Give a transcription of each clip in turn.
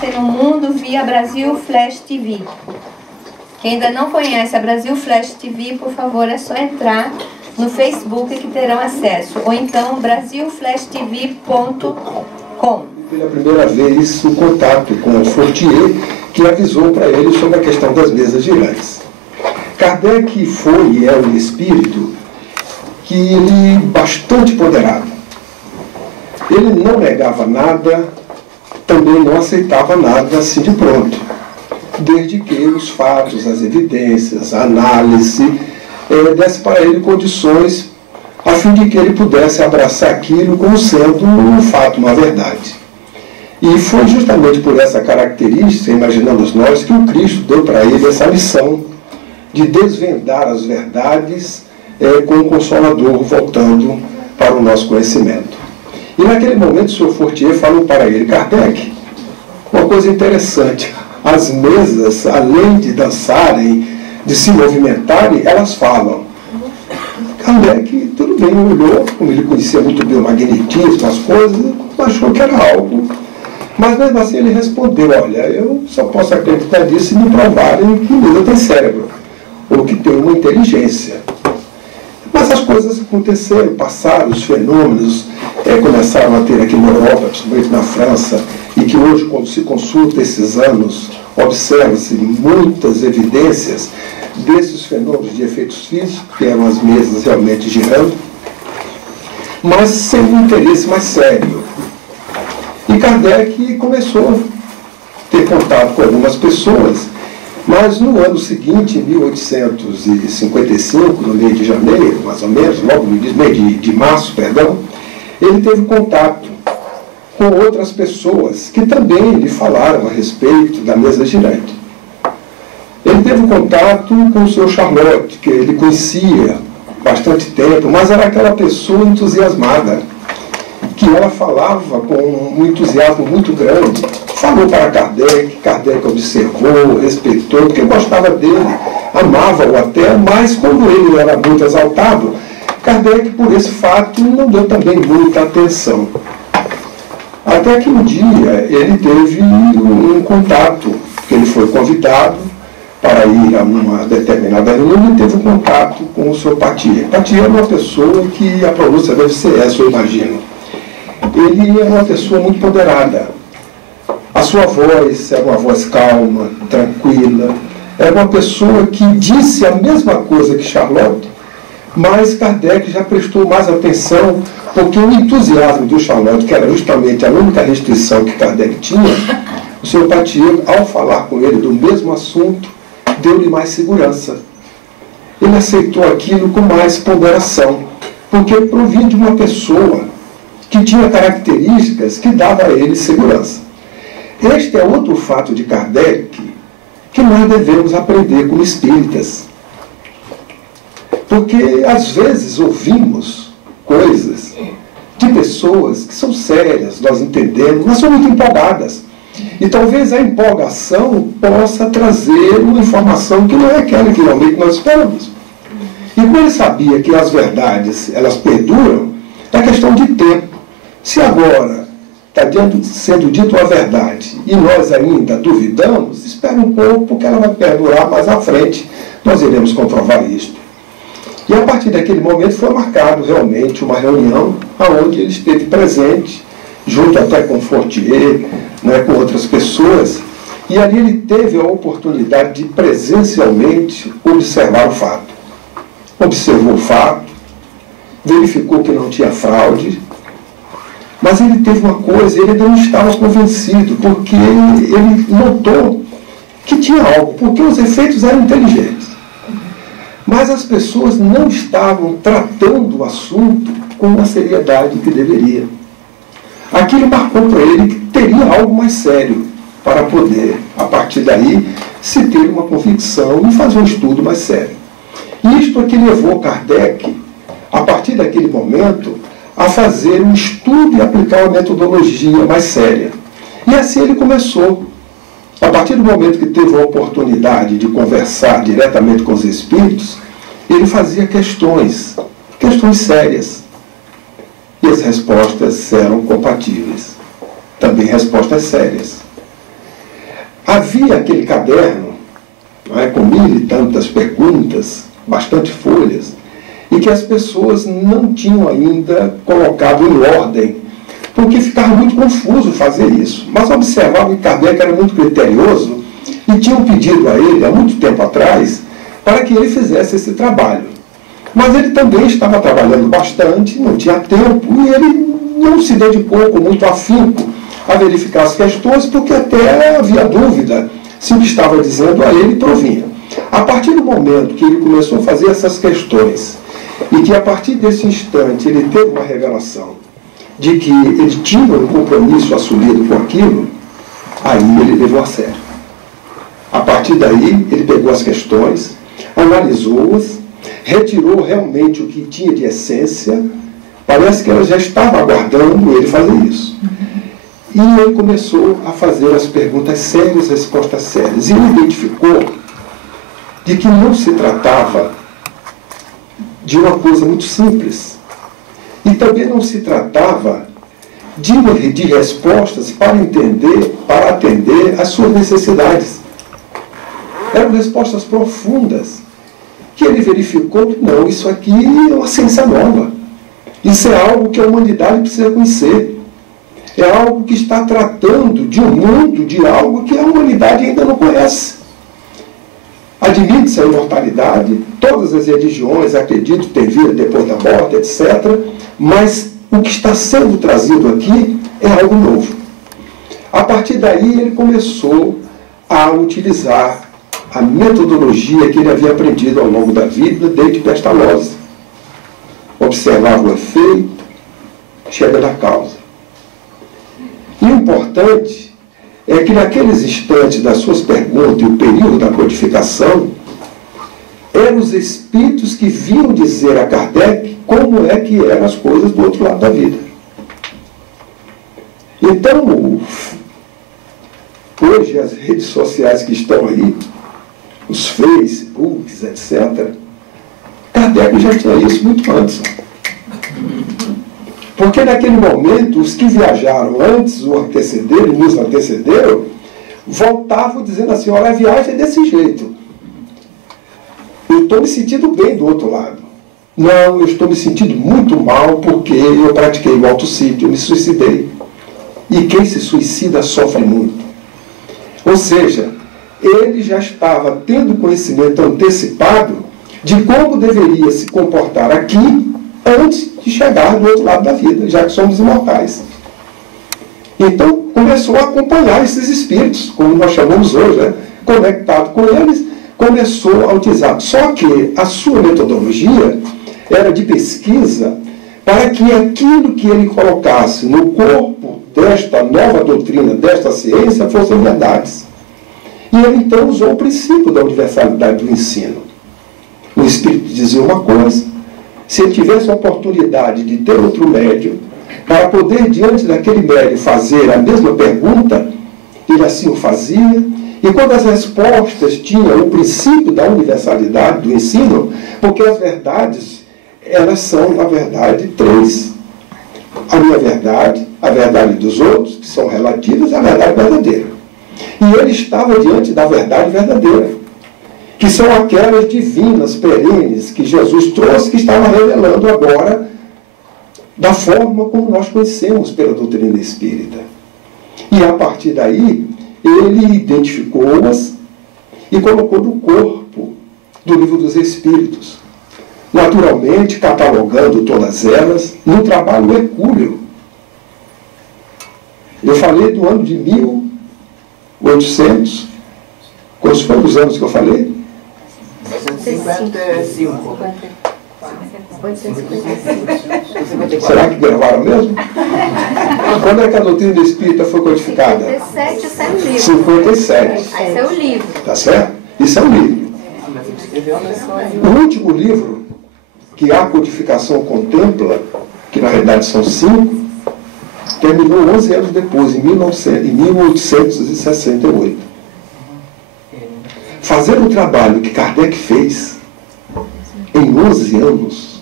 conhecer o mundo via Brasil Flash TV. Quem ainda não conhece a Brasil Flash TV, por favor, é só entrar no Facebook que terão acesso. Ou então brasilflashtv.com. Pela primeira vez o contato com o Fortier, que avisou para ele sobre a questão das mesas girantes. Kardec foi e é um espírito que ele bastante ponderado. Ele não negava nada, também não aceitava nada assim de pronto, desde que os fatos, as evidências, a análise desse para ele condições a fim de que ele pudesse abraçar aquilo como sendo um fato, uma verdade. E foi justamente por essa característica, imaginamos nós, que o Cristo deu para ele essa missão de desvendar as verdades com o Consolador voltando para o nosso conhecimento. E naquele momento o Sr. Fortier falou para ele: Kardec, uma coisa interessante, as mesas, além de dançarem, de se movimentarem, elas falam. Kardec, tudo bem, olhou, como ele conhecia muito bem o magnetismo, as coisas, achou que era algo. Mas mesmo assim ele respondeu: olha, eu só posso acreditar nisso se me provarem que mesa tem cérebro, ou que tem uma inteligência. Mas as coisas aconteceram, passaram, os fenômenos começaram a ter aqui na Europa, principalmente na França, e que hoje, quando se consulta esses anos, observa-se muitas evidências desses fenômenos de efeitos físicos, que eram as mesas realmente girando, mas sem um interesse mais sério. E Kardec começou a ter contato com algumas pessoas, mas no ano seguinte, em 1855, no mês de janeiro, mais ou menos, logo no mês de março, perdão, ele teve contato com outras pessoas que também lhe falaram a respeito da mesa girante. Ele teve contato com o Sr. Charlotte, que ele conhecia bastante tempo, mas era aquela pessoa entusiasmada, que ela falava com um entusiasmo muito grande. Falou para Kardec, Kardec observou, respeitou, porque gostava dele, amava-o até, mas quando ele era muito exaltado, Kardec, por esse fato, não deu também muita atenção. Até que um dia ele teve um contato, que ele foi convidado para ir a uma determinada reunião e teve um contato com o Sr. Patier. Patier é uma pessoa que a pronúncia deve ser essa, eu imagino. Ele é uma pessoa muito ponderada. A sua voz era uma voz calma, tranquila. Era uma pessoa que disse a mesma coisa que Charlotte, mas Kardec já prestou mais atenção, porque o entusiasmo do Charlotte, que era justamente a única restrição que Kardec tinha, o Sr. Patier, ao falar com ele do mesmo assunto, deu-lhe mais segurança. Ele aceitou aquilo com mais ponderação, porque provia de uma pessoa que tinha características que davam a ele segurança. Este é outro fato de Kardec que nós devemos aprender como espíritas. Porque, às vezes, ouvimos coisas de pessoas que são sérias, nós entendemos, mas são muito empolgadas. E talvez a empolgação possa trazer uma informação que não é aquela que realmente nós esperamos. E como ele sabia que as verdades, elas perduram, é questão de tempo. Se agora está sendo dito a verdade e nós ainda duvidamos, espera um pouco, porque ela vai perdurar mais à frente. Nós iremos comprovar isto. E a partir daquele momento foi marcado realmente uma reunião onde ele esteve presente, junto até com Fortier, com outras pessoas, e ali ele teve a oportunidade de presencialmente observar o fato. Observou o fato, verificou que não tinha fraude, mas ele teve uma coisa, ele ainda não estava convencido, porque ele notou que tinha algo, porque os efeitos eram inteligentes. Mas as pessoas não estavam tratando o assunto com a seriedade que deveria. Aquilo marcou para ele que teria algo mais sério para poder, a partir daí, se ter uma convicção e fazer um estudo mais sério. Isto é que levou Kardec, a partir daquele momento, a fazer um estudo e aplicar uma metodologia mais séria. E assim ele começou. A partir do momento que teve a oportunidade de conversar diretamente com os espíritos, ele fazia questões sérias. E as respostas eram compatíveis. Também respostas sérias. havia aquele caderno, não é, com 1000 e tantas perguntas, bastante folhas, e que as pessoas não tinham ainda colocado em ordem, porque ficava muito confuso fazer isso. Mas observava que Kardec era muito criterioso e tinham pedido a ele, há muito tempo atrás, para que ele fizesse esse trabalho. Mas ele também estava trabalhando bastante, não tinha tempo, e ele não se dedicou com muito afinco a verificar as questões, porque até havia dúvida se o que estava dizendo a ele provinha. A partir do momento que ele começou a fazer essas questões, e que a partir desse instante ele teve uma revelação de que ele tinha um compromisso assumido com aquilo, aí ele levou a sério. A partir daí, ele pegou as questões, analisou-as, retirou realmente o que tinha de essência. Parece que ela já estava aguardando ele fazer isso. E ele começou a fazer as perguntas sérias, as respostas sérias. E ele identificou de que não se tratava de uma coisa muito simples. E também não se tratava de respostas para atender às suas necessidades. Eram respostas profundas, que ele verificou que não, isso aqui é uma ciência nova. Isso é algo que a humanidade precisa conhecer. É algo que está tratando de um mundo, de algo que a humanidade ainda não conhece. Admite-se a imortalidade, todas as religiões acreditam ter vida depois da morte, etc. Mas o que está sendo trazido aqui é algo novo. A partir daí ele começou a utilizar a metodologia que ele havia aprendido ao longo da vida desde Pestalozzi. Observava o efeito, chega na causa. E o importante é que naqueles instantes das suas perguntas e o período da codificação, eram os espíritos que vinham dizer a Kardec como é que eram as coisas do outro lado da vida. Então, hoje as redes sociais que estão aí, os Facebooks, etc., Kardec já tinha isso muito antes. Porque naquele momento, os que viajaram antes, o antecederam e nos antecederam, voltavam dizendo assim, olha, a viagem é desse jeito. Eu estou me sentindo bem do outro lado. Não, eu estou me sentindo muito mal porque eu pratiquei o autocídio, eu me suicidei. E quem se suicida sofre muito. Ou seja, ele já estava tendo conhecimento antecipado de como deveria se comportar aqui antes de chegar do outro lado da vida, já que somos imortais. Então, começou a acompanhar esses espíritos, como nós chamamos hoje, né? Conectado com eles, começou a utilizar. Só que a sua metodologia era de pesquisa para que aquilo que ele colocasse no corpo desta nova doutrina, desta ciência, fossem verdades. E ele então usou o princípio da universalidade do ensino. O espírito dizia uma coisa, se ele tivesse a oportunidade de ter outro médium, para poder, diante daquele médium, fazer a mesma pergunta, ele assim o fazia. E quando as respostas tinham o princípio da universalidade do ensino, porque as verdades, elas são, na verdade, 3. A minha verdade, a verdade dos outros, que são relativas, e a verdade verdadeira. E ele estava diante da verdade verdadeira, que são aquelas divinas, perenes, que Jesus trouxe, que estava revelando agora da forma como nós conhecemos pela doutrina espírita. E a partir daí, ele identificou-as e colocou no corpo do Livro dos Espíritos. Naturalmente, catalogando todas elas, num trabalho hercúleo. Eu falei do ano de 1800. Quantos foram os anos que eu falei? 55. Será que gravaram mesmo? Quando é que a doutrina espírita foi codificada? 57, isso é o livro. 57. Esse é o livro. Tá certo? Isso é um livro. O último livro que a codificação contempla, que na realidade são 5, terminou 11 anos depois, em 1868. Fazer o trabalho que Kardec fez em 11 anos,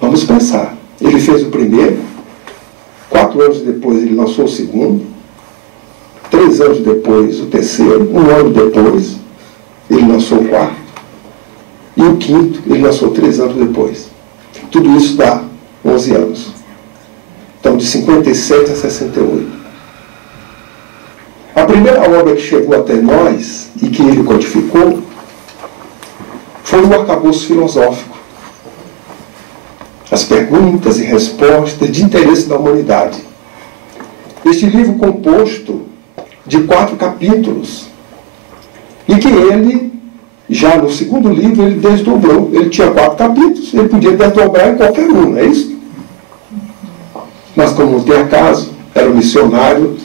vamos pensar. Ele fez o primeiro, 4 anos depois ele lançou o segundo, 3 2 anos depois, o terceiro. 1 ano depois, ele lançou o quarto. E o quinto, ele lançou 3 anos depois. Tudo isso dá 11 anos. Então, de 57 a 68. A primeira obra que chegou até nós, e que ele codificou, foi o Arcabouço Filosófico. As perguntas e respostas de interesse da humanidade. Este livro composto de 4 capítulos, e que ele, já no segundo livro, ele desdobrou. Ele tinha 4 capítulos, ele podia desdobrar em qualquer um, não é isso? Mas como não tem acaso, era um missionário,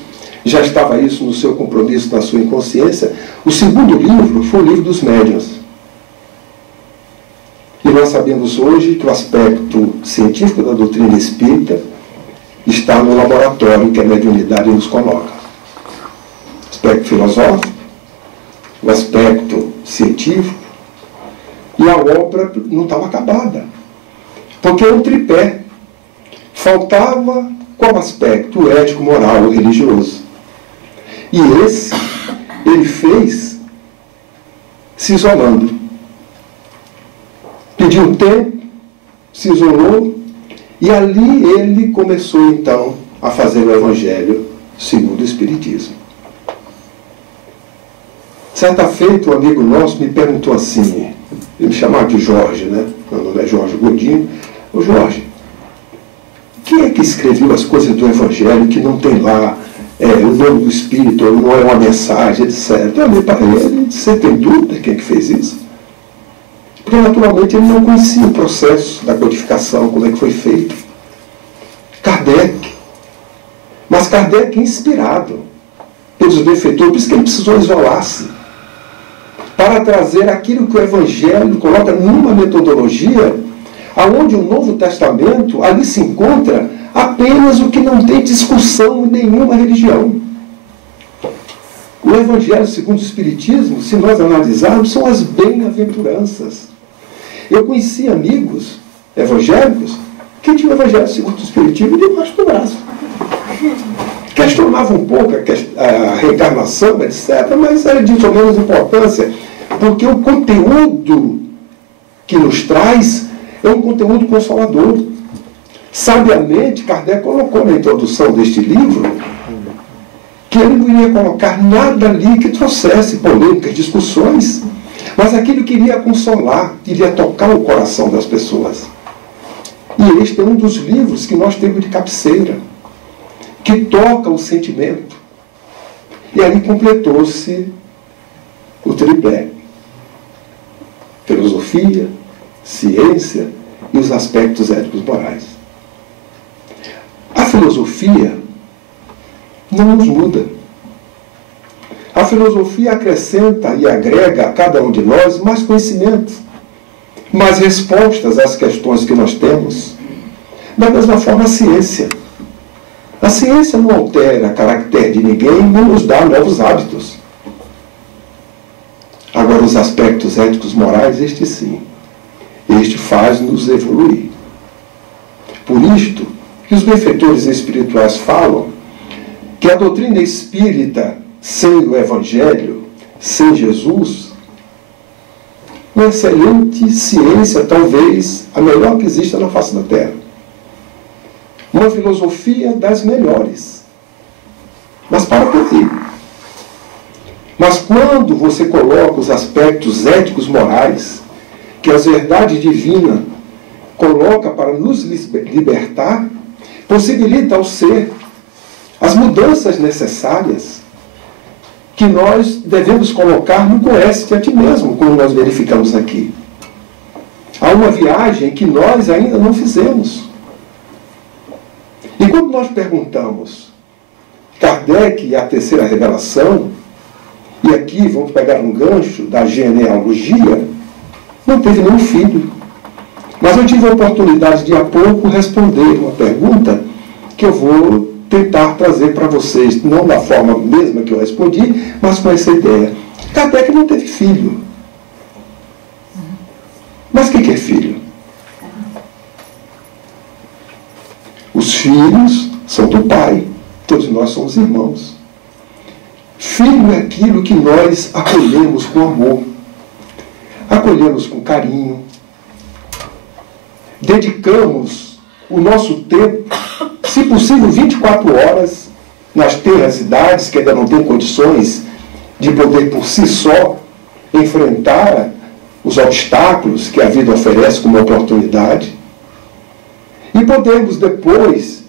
já estava isso no seu compromisso, na sua inconsciência. O segundo livro foi o Livro dos Médiuns. E nós sabemos hoje que o aspecto científico da doutrina espírita está no laboratório que a mediunidade nos coloca. O aspecto filosófico, o aspecto científico, e a obra não estava acabada. Porque é um tripé. Faltava qual aspecto ético, moral ou religioso. E esse ele fez se isolando. Pediu um tempo, se isolou, e ali ele começou então a fazer o Evangelho segundo o Espiritismo. Certa feita, um amigo nosso me perguntou assim, ele me chamava de Jorge, né? Meu nome é Jorge Godinho. Ô Jorge, quem é que escreveu as coisas do Evangelho que não tem lá o nome do Espírito, ou não é uma mensagem, etc. Eu olhei para ele e disse, você tem dúvida quem é que fez isso? Porque naturalmente ele não conhecia o processo da codificação, como é que foi feito. Kardec. Mas Kardec é inspirado pelos benfeitores, por isso que ele precisou isolar-se, para trazer aquilo que o Evangelho coloca numa metodologia aonde o Novo Testamento, ali se encontra apenas o que não tem discussão em nenhuma religião. O Evangelho segundo o Espiritismo, se nós analisarmos, são as bem-aventuranças. Eu conheci amigos evangélicos que tinham o Evangelho segundo o Espiritismo debaixo do braço. Questionavam um pouco a reencarnação, etc., mas era de menos importância, porque o conteúdo que nos traz é um conteúdo consolador. Sabiamente, Kardec colocou na introdução deste livro que ele não iria colocar nada ali que trouxesse polêmicas, discussões, mas aquilo que iria consolar, iria tocar o coração das pessoas. E este é um dos livros que nós temos de cabeceira, que toca o sentimento. E aí completou-se o tripé: filosofia, ciência e os aspectos éticos morais. A filosofia não nos muda. A filosofia acrescenta e agrega a cada um de nós mais conhecimento, mais respostas às questões que nós temos. Da mesma forma, a ciência. A ciência não altera caráter de ninguém, não nos dá novos hábitos. Agora, os aspectos éticos morais, este sim. Este faz-nos evoluir. Por isto, que os benfeitores espirituais falam que a doutrina espírita, sem o Evangelho, sem Jesus, uma excelente ciência, talvez a melhor que exista na face da Terra. Uma filosofia das melhores. Mas para por aí. Mas quando você coloca os aspectos éticos morais, que a verdade divina coloca para nos libertar, possibilita ao ser as mudanças necessárias que nós devemos colocar no conhece-te a ti mesmo, como nós verificamos aqui. Há uma viagem que nós ainda não fizemos. E quando nós perguntamos, Kardec e a terceira revelação, e aqui vamos pegar um gancho da genealogia, não teve nenhum filho. Mas eu tive a oportunidade de há pouco responder uma pergunta que eu vou tentar trazer para vocês, não da forma mesma que eu respondi, mas com essa ideia. Kardec não teve filho. Mas o que é filho? Os filhos são do pai. Todos nós somos irmãos. Filho é aquilo que nós acolhemos com amor, acolhemos com carinho, dedicamos o nosso tempo, se possível 24 horas, nas tenras idades que ainda não têm condições de poder por si só enfrentar os obstáculos que a vida oferece como oportunidade, e podemos, depois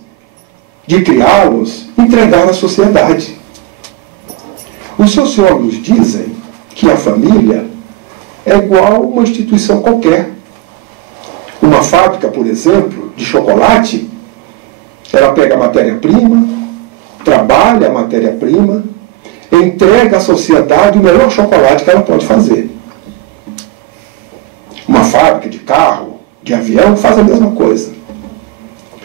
de criá-los, entregar à sociedade. Os sociólogos dizem que a família é igual a uma instituição qualquer. Uma fábrica, por exemplo, de chocolate, ela pega a matéria-prima, trabalha a matéria-prima, entrega à sociedade o melhor chocolate que ela pode fazer. Uma fábrica de carro, de avião, faz a mesma coisa.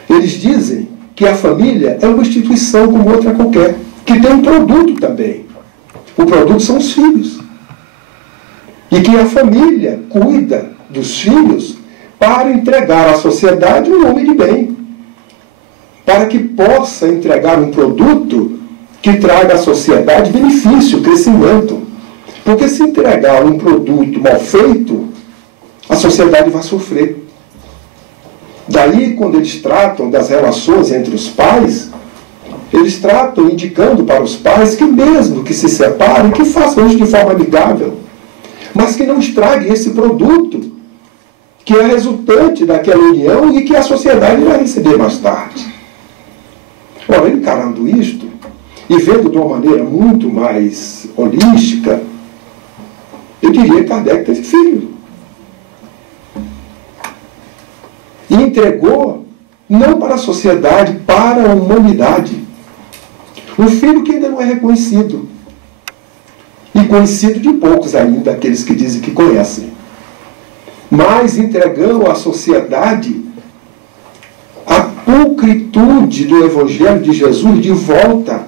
Eles dizem que a família é uma instituição como outra qualquer, que tem um produto também. O produto são os filhos. E que a família cuida dos filhos para entregar à sociedade um homem de bem. Para que possa entregar um produto que traga à sociedade benefício, crescimento. Porque se entregar um produto mal feito, a sociedade vai sofrer. Daí, quando eles tratam das relações entre os pais, eles tratam indicando para os pais que mesmo que se separem, que façam isso de forma amigável, mas que não estraguem esse produto que é resultante daquela união e que a sociedade vai receber mais tarde. Ora, encarando isto e vendo de uma maneira muito mais holística, eu diria que Kardec teve filho. E entregou não para a sociedade, para a humanidade. Um filho que ainda não é reconhecido. E conhecido de poucos ainda, aqueles que dizem que conhecem. Mas entregando à sociedade a pulcritude do Evangelho de Jesus de volta,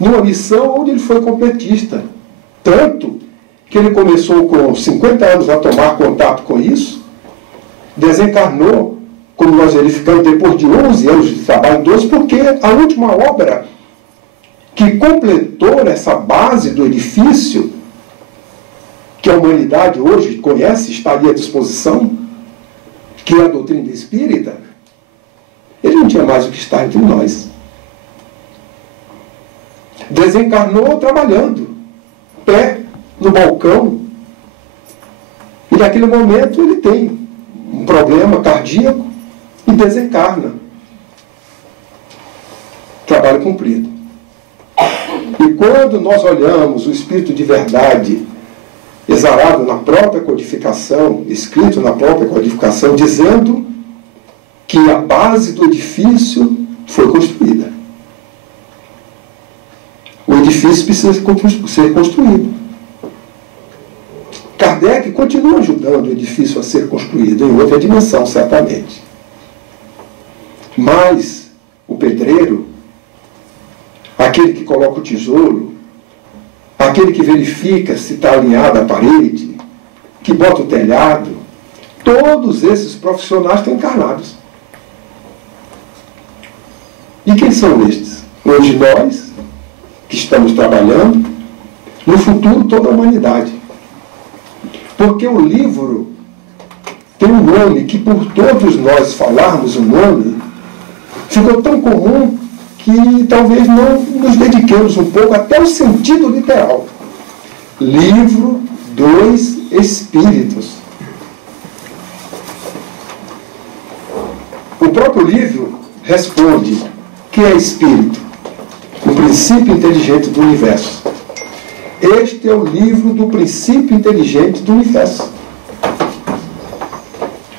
numa missão onde ele foi completista. Tanto que ele começou com 50 anos a tomar contato com isso, desencarnou, como nós verificamos, depois de 11 anos de trabalho, 12, porque a última obra que completou essa base do edifício, que a humanidade hoje conhece, está ali à disposição, que é a doutrina espírita, ele não tinha mais o que estar entre nós. Desencarnou trabalhando, pé no balcão, e naquele momento ele tem um problema cardíaco e desencarna. Trabalho cumprido. E quando nós olhamos o Espírito de verdade exalado na própria codificação, escrito na própria codificação, dizendo que a base do edifício foi construída. O edifício precisa ser construído. Kardec continua ajudando o edifício a ser construído em outra dimensão, certamente. Mas o pedreiro, aquele que coloca o tijolo, aquele que verifica se está alinhada a parede, que bota o telhado, todos esses profissionais estão encarnados. E quem são estes? Hoje nós, que estamos trabalhando, no futuro toda a humanidade. Porque o livro tem um nome que, por todos nós falarmos o nome, ficou tão comum que talvez não nos dediquemos um pouco até o sentido literal. Livro dos Espíritos. O próprio livro responde: que é espírito? O princípio inteligente do universo. Este é o livro do princípio inteligente do universo.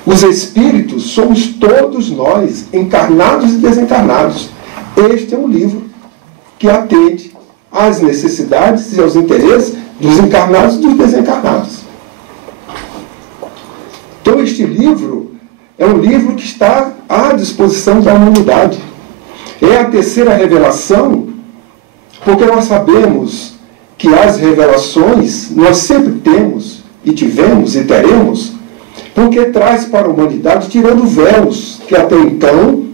Os espíritos somos todos nós, encarnados e desencarnados. Este é um livro que atende às necessidades e aos interesses dos encarnados e dos desencarnados. Então este livro é um livro que está à disposição da humanidade. É a terceira revelação, porque nós sabemos que as revelações nós sempre temos, e tivemos, e teremos, porque traz para a humanidade, tirando véus que até então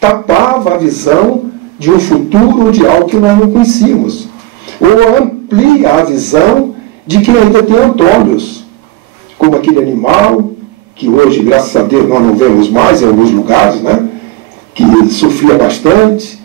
tapava a visão de um futuro ou de algo que nós não conhecíamos. ou amplia a visão de que ainda tem antônios, como aquele animal, que hoje, graças a Deus, nós não vemos mais em alguns lugares, né? Que sofria bastante,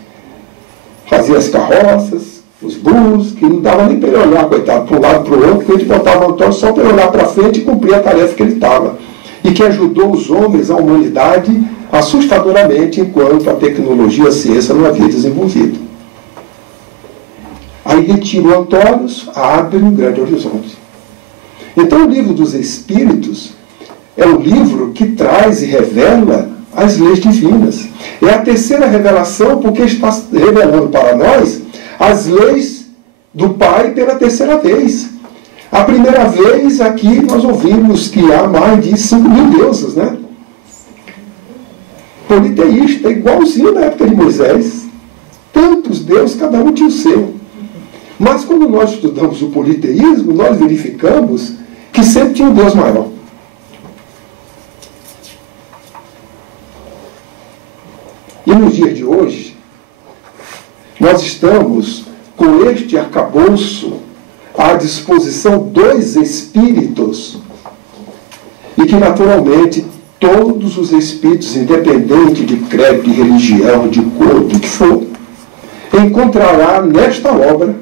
fazia as carroças, os burros, que não dava nem para ele olhar, coitado, para um lado para o outro, porque ele botava o Antônio só para ele olhar para frente e cumprir a tarefa que ele estava. E que ajudou os homens, a humanidade, assustadoramente, enquanto a tecnologia, a ciência não havia desenvolvido. Aí ele tira o Antônio, abre um grande horizonte. Então o livro dos Espíritos é um livro que traz e revela as leis divinas. É a terceira revelação, porque está revelando para nós as leis do Pai pela terceira vez. A primeira vez aqui nós ouvimos que há mais de 5.000 deuses, né? Politeísta, igualzinho na época de Moisés. Tantos deuses, cada um tinha o seu. Mas quando nós estudamos o politeísmo, nós verificamos que sempre tinha um Deus maior. E nos dias de hoje, nós estamos com este arcabouço à disposição dos espíritos, e que naturalmente todos os espíritos, independente de credo, de religião, de cor, do que for, encontrará nesta obra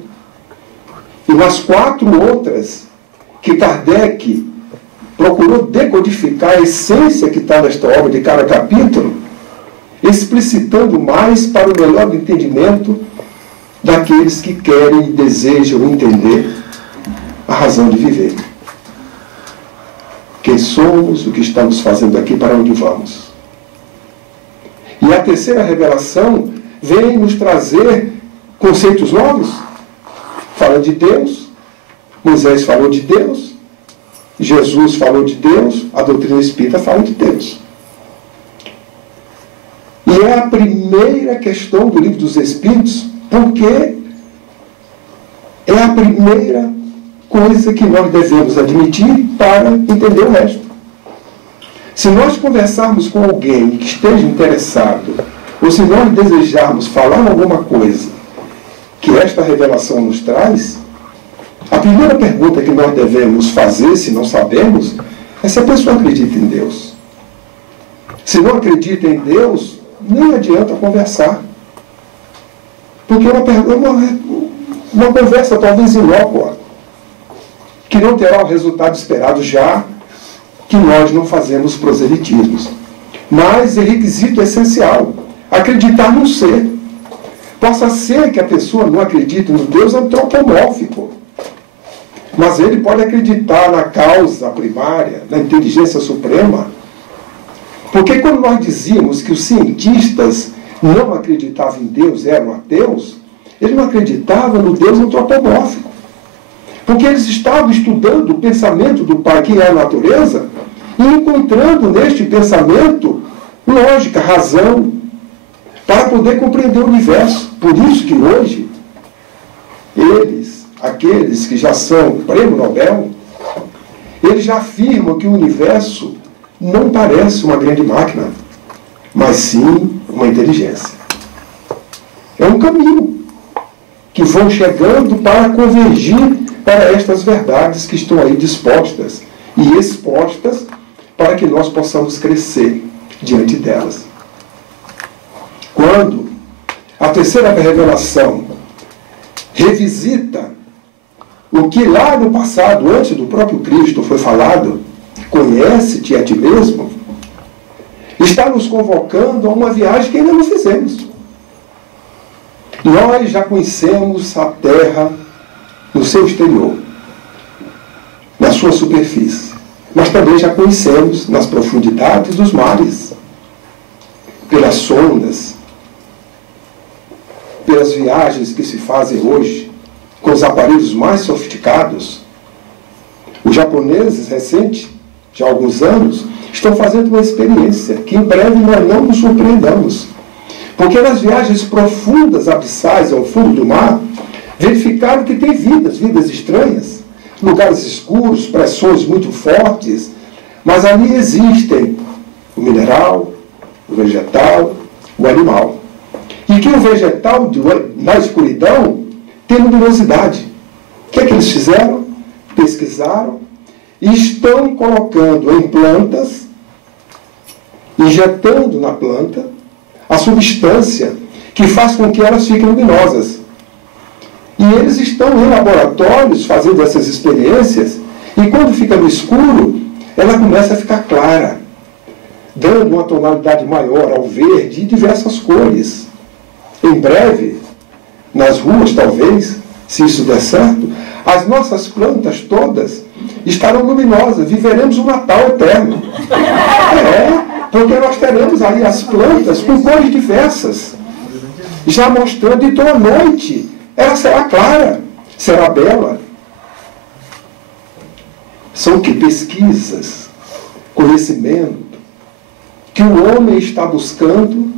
e nas 4 outras que Kardec procurou decodificar a essência que está nesta obra de cada capítulo, explicitando mais para o melhor entendimento daqueles que querem e desejam entender a razão de viver. Quem somos, o que estamos fazendo aqui, para onde vamos. E a terceira revelação vem nos trazer conceitos novos. Fala de Deus, Moisés falou de Deus, Jesus falou de Deus, a doutrina espírita fala de Deus. E é a primeira questão do Livro dos Espíritos, porque é a primeira coisa que nós devemos admitir para entender o resto. Se nós conversarmos com alguém que esteja interessado, ou se nós desejarmos falar alguma coisa que esta revelação nos traz, a primeira pergunta que nós devemos fazer, se não sabemos, é se a pessoa acredita em Deus. Se não acredita em Deus, nem adianta conversar. Porque uma conversa talvez inócua, que não terá o resultado esperado, já que nós não fazemos proselitismos. Mas é requisito essencial acreditar num ser. Possa ser que a pessoa não acredite no Deus antropomórfico, mas ele pode acreditar na causa primária, na inteligência suprema. Porque quando nós dizíamos que os cientistas não acreditavam em Deus, eram ateus, eles não acreditavam no Deus antropomórfico. Porque eles estavam estudando o pensamento do Pai, que é a natureza, e encontrando neste pensamento lógica, razão, para poder compreender o universo. Por isso que hoje, eles, aqueles que já são prêmio Nobel, eles já afirmam que o universo não parece uma grande máquina, mas sim uma inteligência. É um caminho que vão chegando para convergir para estas verdades que estão aí dispostas e expostas para que nós possamos crescer diante delas. Quando a terceira revelação revisita o que lá no passado, antes do próprio Cristo, foi falado, conhece-te a ti mesmo, está nos convocando a uma viagem que ainda não fizemos. Nós já conhecemos a Terra no seu exterior, na sua superfície, mas também já conhecemos nas profundidades dos mares, pelas sondas, pelas viagens que se fazem hoje, com os aparelhos mais sofisticados. Os japoneses, recentes, já há alguns anos, estão fazendo uma experiência que em breve nós não nos surpreendamos. Porque nas viagens profundas, abissais, ao fundo do mar, verificaram que tem vidas estranhas, lugares escuros, pressões muito fortes, mas ali existem o mineral, o vegetal, o animal. E que o vegetal, na escuridão, ter luminosidade. O que é que eles fizeram? Pesquisaram e estão colocando em plantas, injetando na planta a substância que faz com que elas fiquem luminosas. E eles estão em laboratórios fazendo essas experiências, e quando fica no escuro, ela começa a ficar clara, dando uma tonalidade maior ao verde e diversas cores. Em breve, nas ruas talvez, se isso der certo, as nossas plantas todas estarão luminosas, viveremos um Natal eterno. Porque nós teremos aí as plantas com cores diversas, já mostrando, então à noite ela será clara, será bela. São que pesquisas, conhecimento, que o homem está buscando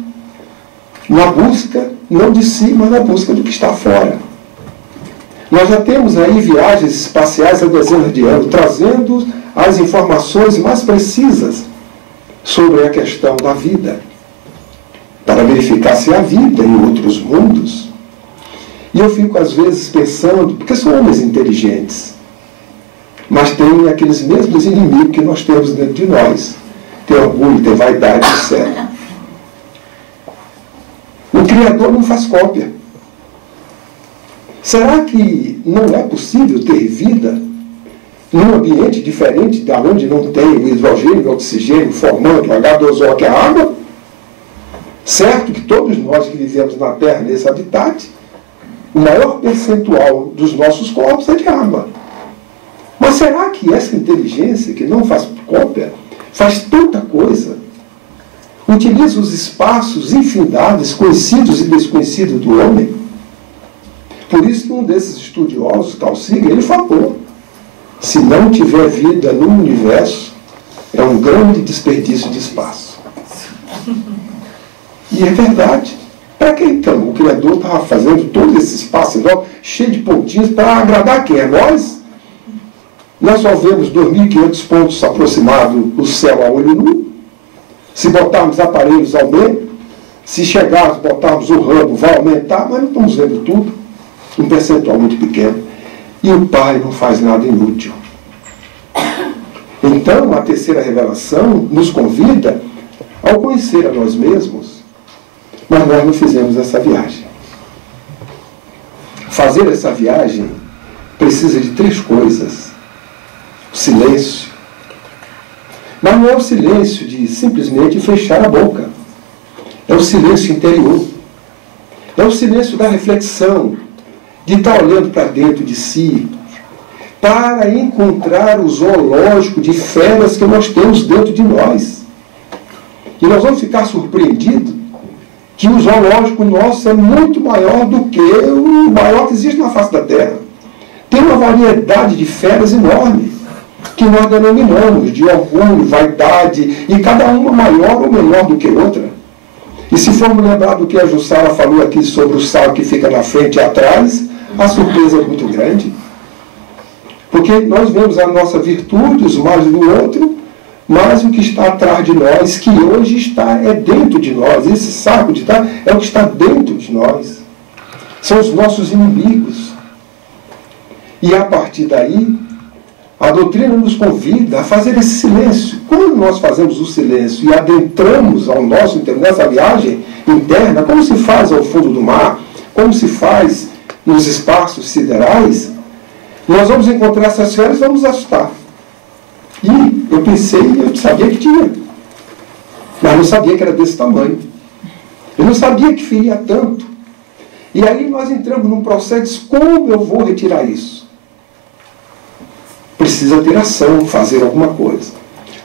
na busca, não de si, mas na busca do que está fora. Nós já temos aí viagens espaciais há dezenas de anos, trazendo as informações mais precisas sobre a questão da vida, para verificar se há vida em outros mundos. E eu fico às vezes pensando, porque são homens inteligentes, mas têm aqueles mesmos inimigos que nós temos dentro de nós. Tem orgulho, tem vaidade, etc. O Criador não faz cópia. Será que não é possível ter vida num ambiente diferente da onde não tem o hidrogênio e o oxigênio formando o H2O, que é a água? Certo que todos nós que vivemos na Terra nesse habitat, o maior percentual dos nossos corpos é de água. Mas será que essa inteligência, que não faz cópia, faz tanta coisa? Utiliza os espaços infindáveis, conhecidos e desconhecidos do homem? Por isso que um desses estudiosos, Carl Sagan, ele falou: se não tiver vida no universo, é um grande desperdício de espaço. E é verdade. Para que então o Criador estava fazendo todo esse espaço enorme, cheio de pontinhos, para agradar quem? É nós? Nós só vemos 2.500 pontos aproximados do céu a olho nu. Se botarmos aparelhos, aumenta. Se chegarmos, botarmos o ramo, vai aumentar, mas não estamos vendo tudo. Um percentual muito pequeno. E o Pai não faz nada inútil. Então, a terceira revelação nos convida ao conhecer a nós mesmos, mas nós não fizemos essa viagem. Fazer essa viagem precisa de 3 coisas. O silêncio. Mas não é o silêncio de simplesmente fechar a boca. É o silêncio interior. É o silêncio da reflexão, de estar olhando para dentro de si, para encontrar o zoológico de feras que nós temos dentro de nós. E nós vamos ficar surpreendidos que o zoológico nosso é muito maior do que o maior que existe na face da Terra. Tem uma variedade de feras enorme, que nós denominamos de orgulho, vaidade, e cada uma maior ou menor do que outra. E se formos lembrar do que a Jussara falou aqui sobre o sal que fica na frente e atrás, a surpresa é muito grande. Porque nós vemos a nossa virtude, os males do outro, mas o que está atrás de nós, que hoje é dentro de nós. Esse saco de estar é o que está dentro de nós. São os nossos inimigos. E a partir daí, a doutrina nos convida a fazer esse silêncio. Quando nós fazemos o silêncio e adentramos ao nosso interior, nessa viagem interna, como se faz ao fundo do mar, como se faz nos espaços siderais, nós vamos encontrar essas feras e vamos nos assustar. E eu pensei, eu sabia que tinha, mas não sabia que era desse tamanho. Eu não sabia que feria tanto. E aí nós entramos num processo de como eu vou retirar isso. Precisa ter ação, fazer alguma coisa.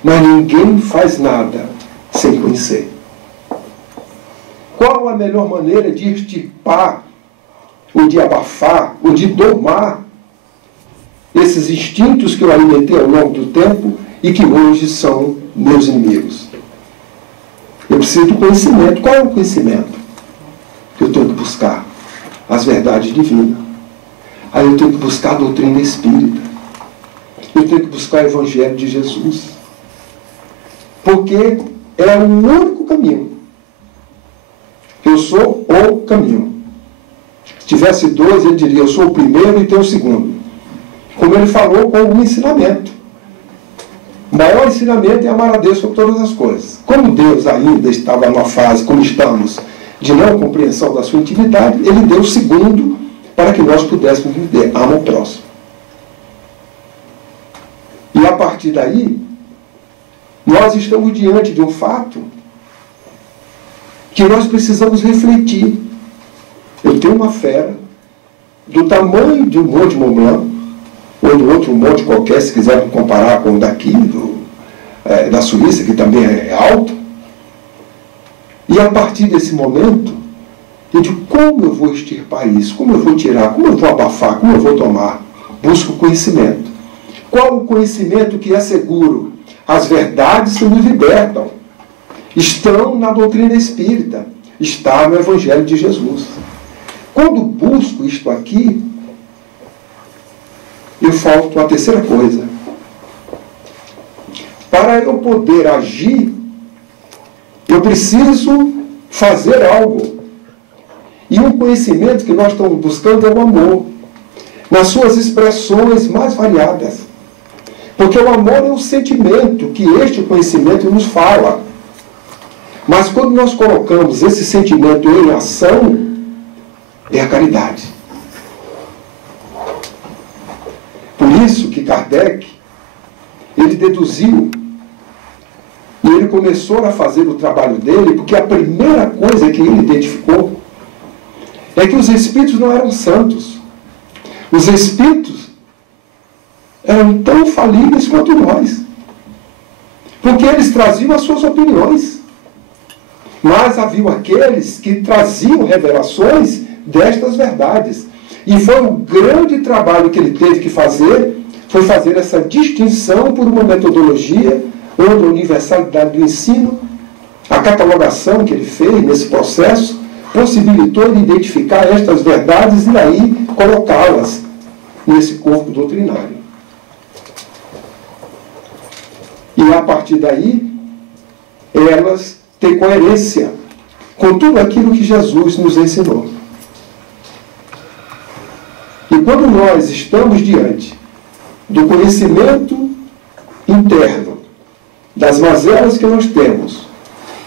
Mas ninguém faz nada sem conhecer. Qual a melhor maneira de extirpar, ou de abafar, ou de domar esses instintos que eu alimentei ao longo do tempo e que hoje são meus inimigos? Eu preciso do conhecimento. Qual é o conhecimento que eu tenho que buscar? As verdades divinas. Aí eu tenho que buscar a doutrina espírita. Eu tenho que buscar o Evangelho de Jesus. Porque é o único caminho. Eu sou o caminho. Se tivesse dois, ele diria, eu sou o primeiro e tenho o segundo. Como ele falou com um ensinamento. O maior ensinamento é amar a Deus sobre todas as coisas. Como Deus ainda estava numa fase, como estamos, de não compreensão da sua intimidade, ele deu o segundo para que nós pudéssemos viver. Ama o próximo. E a partir daí, nós estamos diante de um fato que nós precisamos refletir. Eu tenho uma fera do tamanho de um Monte Mont Blanc, ou de outro monte qualquer, se quiser comparar com o daqui, da Suíça, que também é alto. E a partir desse momento, eu digo, como eu vou extirpar isso? Como eu vou tirar? Como eu vou abafar? Como eu vou tomar? Busco conhecimento. Qual o conhecimento que é seguro? As verdades que nos libertam. Estão na doutrina espírita. Está no Evangelho de Jesus. Quando busco isto aqui, eu falto a terceira coisa. Para eu poder agir, eu preciso fazer algo. E um conhecimento que nós estamos buscando é o amor, nas suas expressões mais variadas. Porque o amor é um sentimento que este conhecimento nos fala. Mas quando nós colocamos esse sentimento em ação, é a caridade. Por isso que Kardec, ele deduziu, e ele começou a fazer o trabalho dele, porque a primeira coisa que ele identificou é que os espíritos não eram santos. Os espíritos eram tão falíveis quanto nós. Porque eles traziam as suas opiniões. Mas haviam aqueles que traziam revelações destas verdades. E foi o grande trabalho que ele teve que fazer, foi fazer essa distinção por uma metodologia, onde a universalidade do ensino, a catalogação que ele fez nesse processo, possibilitou ele identificar estas verdades e daí colocá-las nesse corpo doutrinário. E a partir daí, elas têm coerência com tudo aquilo que Jesus nos ensinou. E quando nós estamos diante do conhecimento interno, das mazelas que nós temos,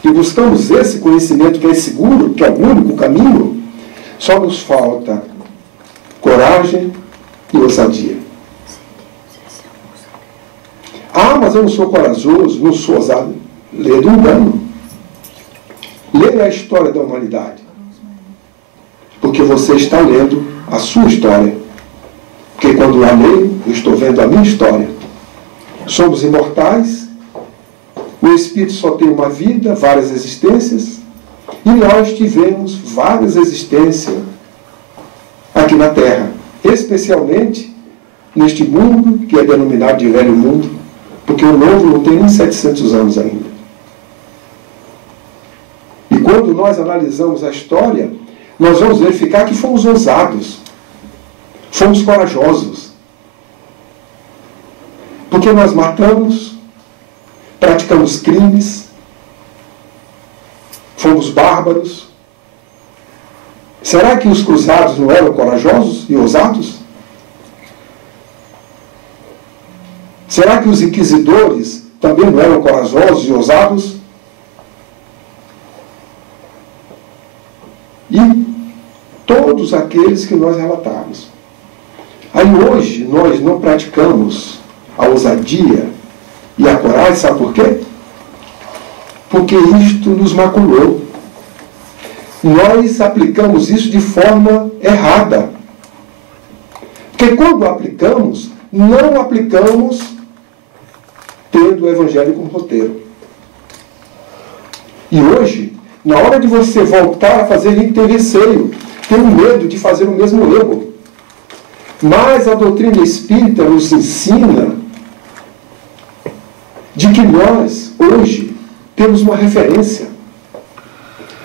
e buscamos esse conhecimento que é seguro, que é o único caminho, só nos falta coragem e ousadia. Ah, mas eu não sou corajoso, não sou ousado. Lê do engano. Leia a história da humanidade. Porque você está lendo a sua história. Porque quando eu a leio, eu estou vendo a minha história. Somos imortais. O Espírito só tem uma vida, várias existências. E nós tivemos várias existências aqui na Terra. Especialmente neste mundo que é denominado de velho mundo. Porque o novo não tem nem 700 anos ainda. E quando nós analisamos a história, nós vamos verificar que fomos ousados. Fomos corajosos. Porque nós matamos, praticamos crimes, fomos bárbaros. Será que os cruzados não eram corajosos e ousados? Será que os inquisidores também não eram corajosos e ousados? E todos aqueles que nós relatamos. Aí hoje nós não praticamos a ousadia e a coragem, sabe por quê? Porque isto nos maculou. Nós aplicamos isso de forma errada. Porque quando aplicamos, não aplicamos tendo o Evangelho como roteiro. E hoje, na hora de você voltar a fazer, a gente tem receio, tem medo de fazer o mesmo erro. Mas a doutrina espírita nos ensina de que nós, hoje, temos uma referência.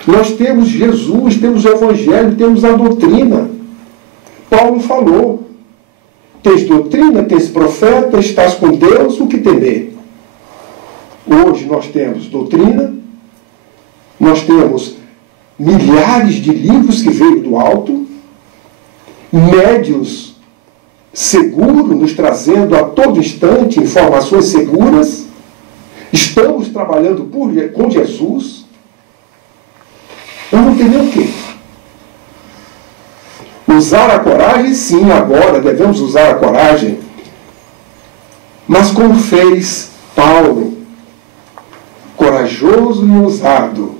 Nós temos Jesus, temos o Evangelho, temos a doutrina. Paulo falou, tens doutrina, tens profeta, estás com Deus, o que temer? Hoje nós temos doutrina, nós temos milhares de livros que veio do alto, médios seguros, nos trazendo a todo instante informações seguras. Estamos trabalhando com Jesus. Vamos entender o quê? Usar a coragem, sim, agora devemos usar a coragem. Mas como fez Paulo, corajoso e ousado.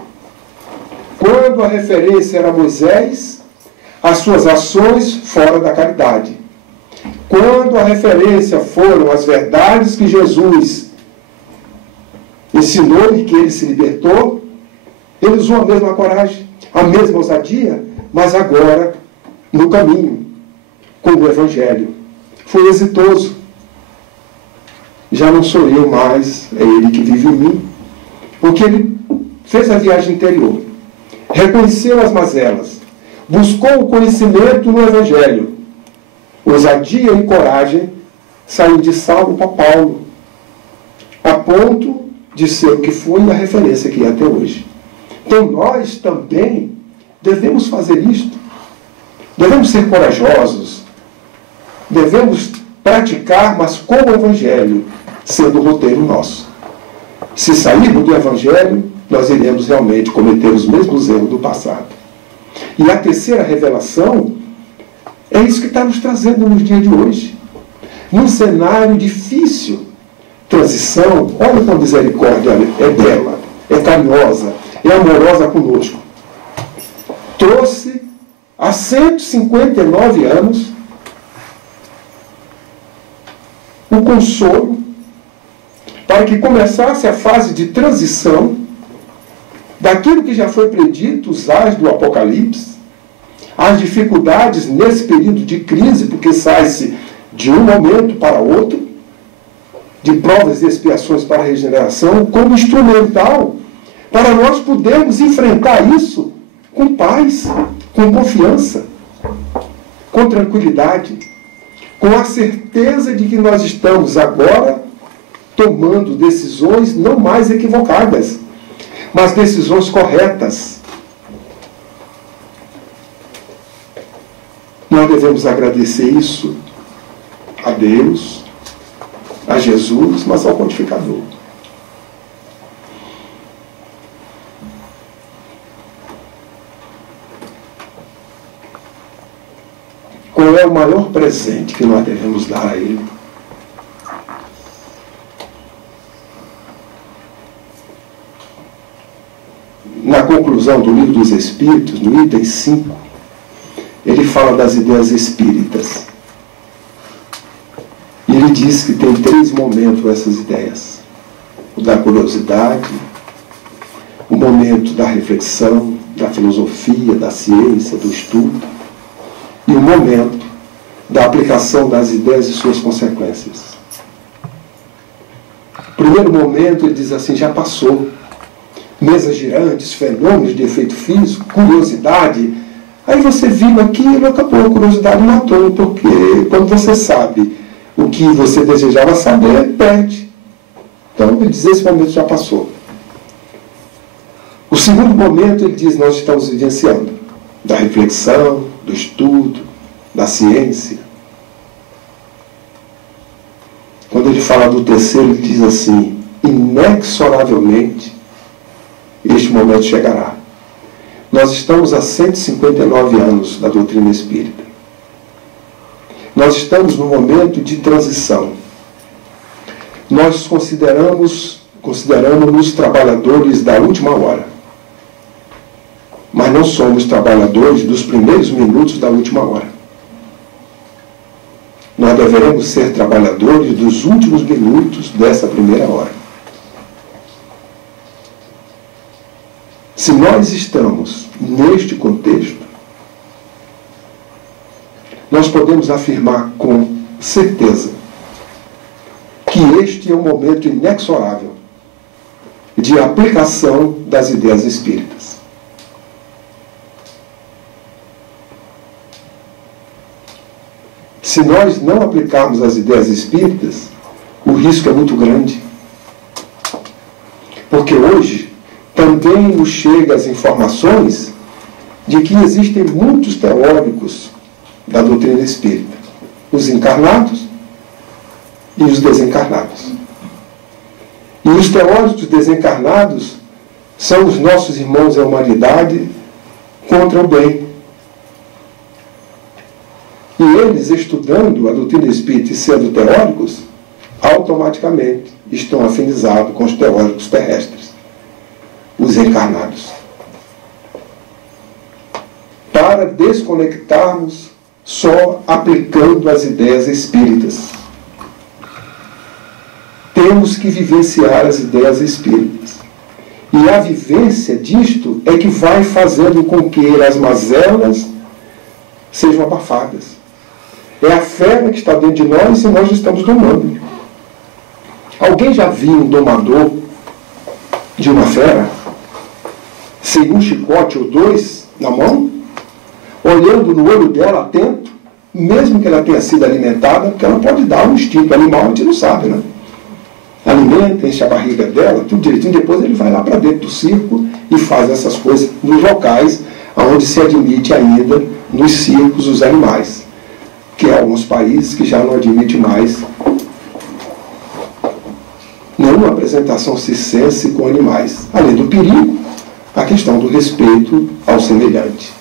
Quando a referência era Moisés, as suas ações fora da caridade. Quando a referência foram as verdades que Jesus ensinou e que ele se libertou, ele usou a mesma coragem, a mesma ousadia, mas agora no caminho, com o Evangelho. Foi exitoso. Já não sou eu mais, é ele que vive em mim. Porque ele fez a viagem interior, reconheceu as mazelas, buscou o conhecimento no Evangelho. Ousadia e coragem saiu de Saulo para Paulo, a ponto de ser o que foi a referência que é até hoje. Então nós também devemos fazer isto. Devemos ser corajosos, devemos praticar, mas com o Evangelho sendo o roteiro nosso. Se sairmos do Evangelho, nós iremos realmente cometer os mesmos erros do passado. E a terceira revelação é isso que está nos trazendo nos dias de hoje. Num cenário difícil, transição, olha como a misericórdia é bela, é carinhosa, é amorosa conosco. Trouxe há 159 anos o consolo para que começasse a fase de transição daquilo que já foi predito, os ais do Apocalipse, as dificuldades nesse período de crise, porque sai-se de um momento para outro, de provas e expiações para a regeneração, como instrumental para nós podermos enfrentar isso com paz, com confiança, com tranquilidade, com a certeza de que nós estamos agora tomando decisões não mais equivocadas, mas decisões corretas. Nós devemos agradecer isso a Deus, a Jesus, mas ao Pontificador. Qual é o maior presente que nós devemos dar a Ele? Na conclusão do Livro dos Espíritos, no item 5, ele fala das ideias espíritas. E ele diz que tem 3 momentos essas ideias. O da curiosidade, o momento da reflexão, da filosofia, da ciência, do estudo, e o momento da aplicação das ideias e suas consequências. O primeiro momento, ele diz assim, já passou. Mesas girantes, fenômenos de efeito físico, curiosidade. Aí você viu aquilo, acabou, a curiosidade matou, porque quando você sabe o que você desejava saber, perde. Então, ele diz, esse momento já passou. O segundo momento, ele diz, nós estamos vivenciando, da reflexão, do estudo, da ciência. Quando ele fala do terceiro, ele diz assim, inexoravelmente, este momento chegará. Nós estamos há 159 anos da doutrina espírita. Nós estamos num momento de transição. Nós consideramos-nos trabalhadores da última hora. Mas não somos trabalhadores dos primeiros minutos da última hora. Nós deveremos ser trabalhadores dos últimos minutos dessa primeira hora. Se nós estamos neste contexto, nós podemos afirmar com certeza que este é um momento inexorável de aplicação das ideias espíritas. Se nós não aplicarmos as ideias espíritas, o risco é muito grande. Porque hoje também nos chegam as informações de que existem muitos teóricos da doutrina espírita: os encarnados e os desencarnados. E os teóricos desencarnados são os nossos irmãos da humanidade contra o bem. E eles, estudando a doutrina espírita e sendo teóricos, automaticamente estão afinizados com os teóricos terrestres, os encarnados. Para desconectarmos só aplicando as ideias espíritas. Temos que vivenciar as ideias espíritas. E a vivência disto é que vai fazendo com que as mazelas sejam abafadas. É a fera que está dentro de nós e nós estamos domando. Alguém já viu um domador de uma fera sem um chicote ou dois na mão, olhando no olho dela, atento, mesmo que ela tenha sido alimentada, porque ela pode dar um instinto animal, a gente não sabe, né? Alimenta, enche a barriga dela, tudo direitinho, depois ele vai lá para dentro do circo e faz essas coisas nos locais onde se admite ainda nos circos os animais, que há alguns países que já não admitem mais nenhuma apresentação circense com animais. Além do perigo, a questão do respeito ao semelhante.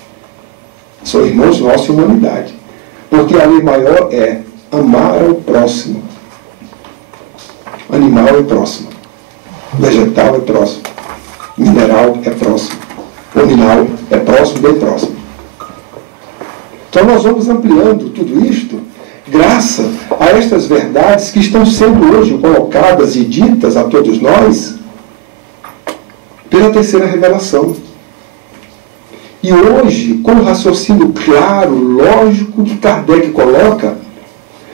São irmãos nossos e humanidade. Porque a lei maior é amar ao próximo. Animal é próximo. Vegetal é próximo. Mineral é próximo. Nominal é próximo, bem próximo. Então nós vamos ampliando tudo isto graças a estas verdades que estão sendo hoje colocadas e ditas a todos nós pela terceira revelação. E hoje, com o raciocínio claro, lógico, que Kardec coloca,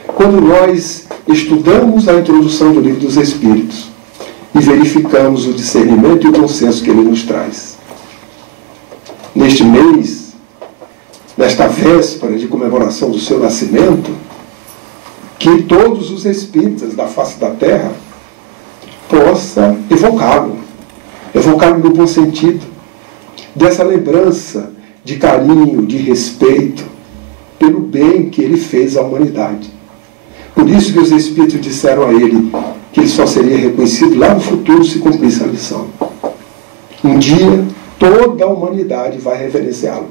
quando nós estudamos a introdução do Livro dos Espíritos e verificamos o discernimento e o consenso que ele nos traz. Neste mês, nesta véspera de comemoração do seu nascimento, que todos os espíritas da face da Terra possam evocá-lo no bom sentido, dessa lembrança de carinho, de respeito pelo bem que ele fez à humanidade. Por isso que os espíritos disseram a ele que ele só seria reconhecido lá no futuro se cumprisse a lição. Um dia toda a humanidade vai reverenciá-lo.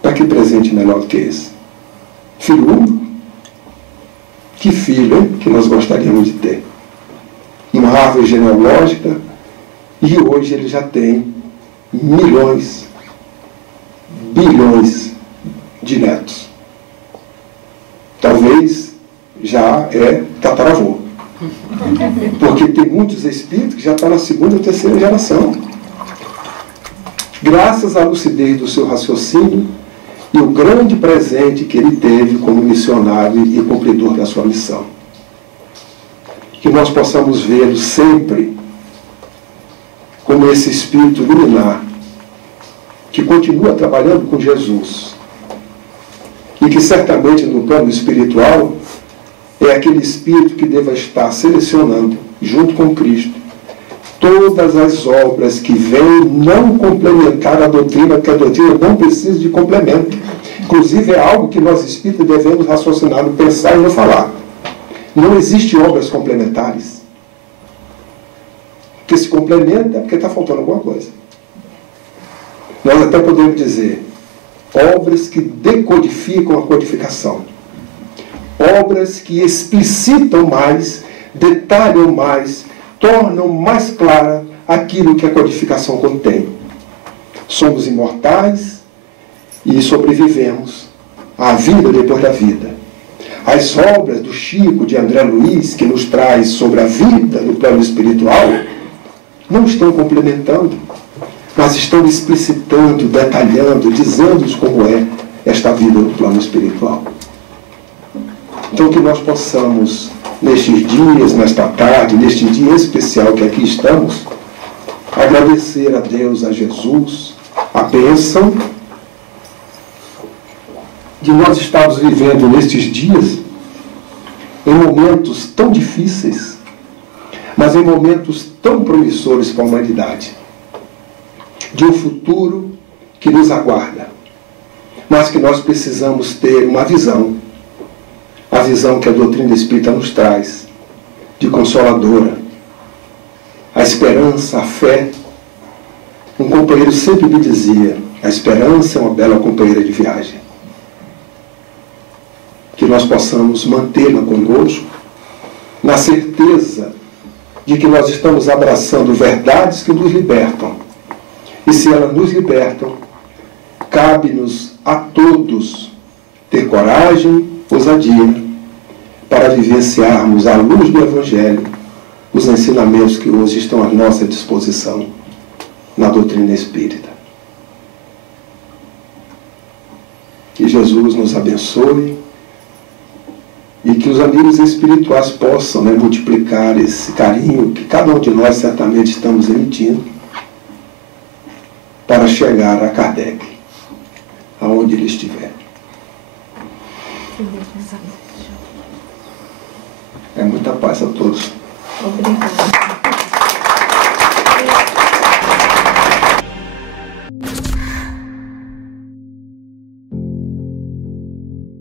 Para que presente melhor do que esse? Filho único? Que filho, hein? Que nós gostaríamos de ter. Uma árvore genealógica, e hoje ele já tem milhões, bilhões de netos. Talvez já é tataravô. Porque tem muitos espíritos que já estão na segunda ou terceira geração. Graças à lucidez do seu raciocínio e o grande presente que ele teve como missionário e cumpridor da sua missão. Que nós possamos vê-lo sempre como esse espírito luminar que continua trabalhando com Jesus e que certamente no plano espiritual é aquele espírito que deva estar selecionando junto com Cristo todas as obras que vêm não complementar a doutrina, porque a doutrina não precisa de complemento. Inclusive é algo que nós espíritas devemos raciocinar, pensar e não falar. Não existem obras complementares. Porque se complementa é porque está faltando alguma coisa. Nós até podemos dizer obras que decodificam a codificação. Obras que explicitam mais, detalham mais, tornam mais clara aquilo que a codificação contém. Somos imortais e sobrevivemos à vida depois da vida. As obras do Chico, de André Luiz, que nos traz sobre a vida no plano espiritual, não estão complementando, mas estão explicitando, detalhando, dizendo-nos como é esta vida no plano espiritual. Então que nós possamos, nestes dias, nesta tarde, neste dia especial que aqui estamos, agradecer a Deus, a Jesus, a bênção de nós estarmos vivendo nestes dias em momentos tão difíceis, mas em momentos tão promissores para a humanidade, de um futuro que nos aguarda, mas que nós precisamos ter uma visão, a visão que a doutrina espírita nos traz, de consoladora, a esperança, a fé. Um companheiro sempre me dizia: a esperança é uma bela companheira de viagem. Que nós possamos mantê-la conosco, na certeza de que nós estamos abraçando verdades que nos libertam. E se elas nos libertam, cabe-nos a todos ter coragem, ousadia, para vivenciarmos à luz do Evangelho os ensinamentos que hoje estão à nossa disposição na doutrina espírita. Que Jesus nos abençoe e que os amigos espirituais possam multiplicar esse carinho que cada um de nós certamente estamos emitindo para chegar a Kardec, aonde ele estiver. É muita paz a todos. Obrigada.